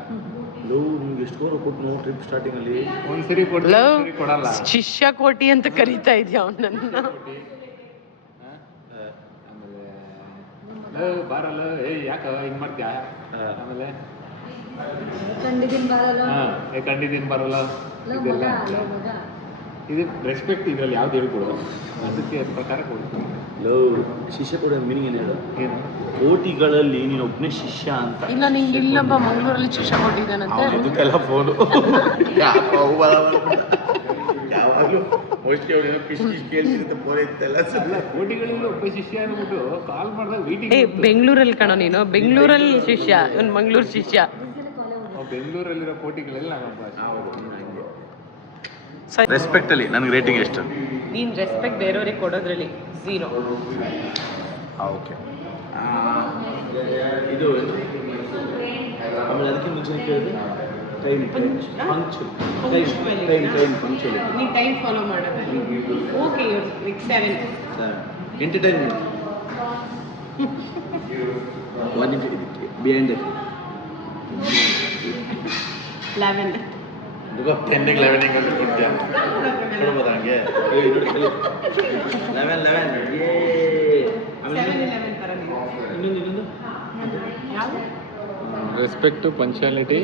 ನಿಮ್ಗೆ ಎಷ್ಟು ಗೌರವ ಕೊಟ್ಟು ನಾವು ಟ್ರಿಪ್ ಸ್ಟಾರ್ಟಿಂಗ್ ಅಲ್ಲಿ ಒಂದ್ಸರಿ ಕೊಡಲ್ಲ. ಶಿಷ್ಯ ಕೋಟಿ ಅಂತ ಕರೀತಾ ಇದೆಯಾ ಅವನನ್ನ? ಆಮೇಲೆ ಬಾರಲ್ಲ, ಯಾಕ ಹಿಂಗ್ ಮಾಡ್ತೀಯ? ಆಮೇಲೆ ಕಂಡಿದ್ದೀನಿ ಬರಲ್ಲ. ಇದೆಲ್ಲ ಇದು ರೆಸ್ಪೆಕ್ಟ್. ಇದರಲ್ಲಿ ಯಾವ್ದು ಹೇಳ್ಕೊಡು, ಅದಕ್ಕೆ ಪ್ರಕಾರ ಕೊಡ್ತೀನಿ. ಶಿಷ್ಯ ಕೊಡೋ ಮೀನಿಂಗ್ ಏನು ಹೇಳು? ಏನು ಕೋಟಿಗಳಲ್ಲಿ ನೀನು ಒಬ್ಬನೇ ಶಿಷ್ಯ ಅಂತ. ಇಲ್ಲ, ನೀನು ಇಲ್ಲೊಬ್ಬ ಮಂಗಳೂರಲ್ಲಿ ಶಿಷ್ಯ ಕೊಟ್ಟಿದ್ದಾನಂತೆ. ಅದಕ್ಕೆಲ್ಲ ಫೋನು ಯಾವಾಗಲೂ ಮೋಸ್ಟ್ಲಿ ಅವ್ರು ಕೇಳ್ತಿರುತ್ತೆ, ಫೋನ್ ಇತ್ತಲ್ಲ. ಕೋಟಿಗಳಲ್ಲಿ ಒಬ್ಬ ಶಿಷ್ಯ ಅಂದ್ಬಿಟ್ಟು ಕಾಲ್ ಮಾಡಿದಾಗ ವೀಟಿಂಗ್. ಬೆಂಗಳೂರಲ್ಲಿ ಕಣೋ ನೀನು, ಬೆಂಗಳೂರಲ್ಲಿ ಶಿಷ್ಯ, ಇವನು ಮಂಗಳೂರು ಶಿಷ್ಯ. ಬೆಂಗಳೂರಲ್ಲಿರೋ ಕೋಟಿಗಳಲ್ಲಿ ರೆಸ್ಪೆಕ್ಟ್ ಅಲ್ಲಿ ನನಗೆ ರೇಟಿಂಗ್ ಎಷ್ಟು? ನೀನು ರೆಸ್ಪೆಕ್ಟ್ ಬೇರೆಯವ್ರಿಗೆ ಕೊಡೋದ್ರಲ್ಲಿ 0. ಓಕೆ. ಇದು ಆಮೇಲೆ ಅದಕ್ಕೆ ಮುಂಚೆ ಕೇಳಿದ್ರೆ ಟೈಮ್ ಪಂಕ್ಚುಯಾಲಿಟಿ. ನೀನು ಟೈಮ್ ಫಾಲೋ ಮಾಡೋದು. ಓಕೆ, 7. ಎಂಟರ್ಟೈನ್ಮೆಂಟ್ 1 ನಿಮಿಷ ಇದಕ್ಕೆ ಬಿಹೈಂಡ್ 11. 10ಗೆ 11 ಹೆಂಗೆ ಕೊಡ್ತೀಯ? ಕೊಡ್ಬೋದ ಹಂಗೆ? 11 ಇನ್ನೊಂದು ರೆಸ್ಪೆಕ್ಟ್, ಪಂಕ್ಚುಯಾಲಿಟಿ.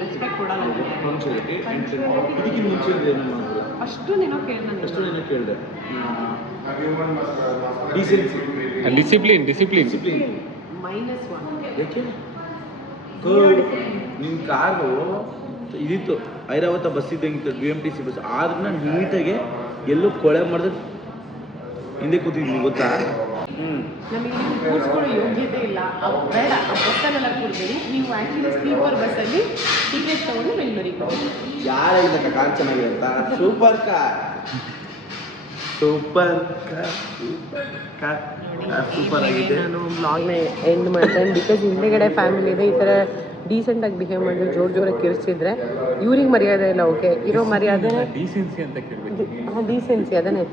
ರೆಸ್ಪೆಕ್ಟ್ ಕೊಡಲ್ಲ. ಪಂಕ್ಚುಯಾಲಿಟಿ. ಇದಕ್ಕಿಂತ ಮುಂಚೆ ಏನು ಮಾಡಿದ್ರು? ಅಷ್ಟು ನೀನು ಕೇಳಿದೆ. ಡಿಸಿಪ್ಲಿನ್. -1. ಯಾಕೆ? ನಿನ್ನ ಕಾರು ಇದಿತ್ತು, ಐರಾವತ ಬಸ್ ಇದ್ದಂಗಿತ್ತು, BMTC ಬಸ್. ಆದ್ರೂ ನೀಟಾಗಿ ಎಲ್ಲೂ ಕೊಳೆ ಮಾಡಿದ್ರೆ ಹಿಂದೆ ಕೂತಿದ್ದೀನಿ, ಗೊತ್ತಾ? ನಮಗೆ ಕೂರಿಸ್ಕೊಳ್ಳೋ ಯೋಗ್ಯತೆ ಇಲ್ಲ, ಬೇಡ. ಆ ಬಸ್ಸಲ್ಲೆಲ್ಲ ಕೂರ್ಬೇಡಿ. ನೀವು ಆ್ಯಕ್ಚುಲಿ ಸ್ಲೀಪರ್ ಬಸ್ಸಲ್ಲಿ ಟಿಕೆಟ್ ತೊಗೊಂಡು ಬೆಂಗಳೂರಿಗೆ ಹೋಗಿ. ಯಾರು ಹೇಳಿದ ಕಾರ್ ಚೆನ್ನಾಗಿದೆ ಅಂತ? Super car. ನಾನು ಬ್ಲಾಗ್ನ ಎಂಡ್ ಮಾಡ್ತೇನೆ. ಬಿಕಾಸ್ ಹಿಂದೆಗಡೆ ಫ್ಯಾಮಿಲಿ ಇದೆ, ಈ ಥರ ಡೀಸೆಂಟಾಗಿ ಬಿಹೇವ್ ಮಾಡಿದ್ರೆ ಜೋರಾಗಿ ಕಿರಿಸಿದ್ರೆ ಇವ್ರಿಗೆ ಮರ್ಯಾದೆ ಇಲ್ಲ. ಓಕೆ, ಇರೋ ಮರ್ಯಾದೆ ಡೀಸೆನ್ಸಿ ಅಂತ ಕೇಳಬೇಕು. ಡೀಸೆನ್ಸಿ ಅದನ್ನೇ.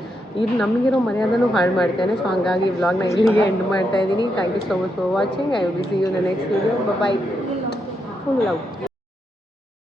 ಇಲ್ಲಿ ನಮಗಿರೋ ಮರ್ಯಾದನೂ ಹಾಳು ಮಾಡ್ತೇನೆ. ಸೊ ಹಂಗಾಗಿ ವ್ಲಾಗ್ನ ಇಲ್ಲಿಗೆ ಎಂಡ್ ಮಾಡ್ತಾ ಇದ್ದೀನಿ. Thank you so much for watching. I will see you in the next video. Bye. Full love.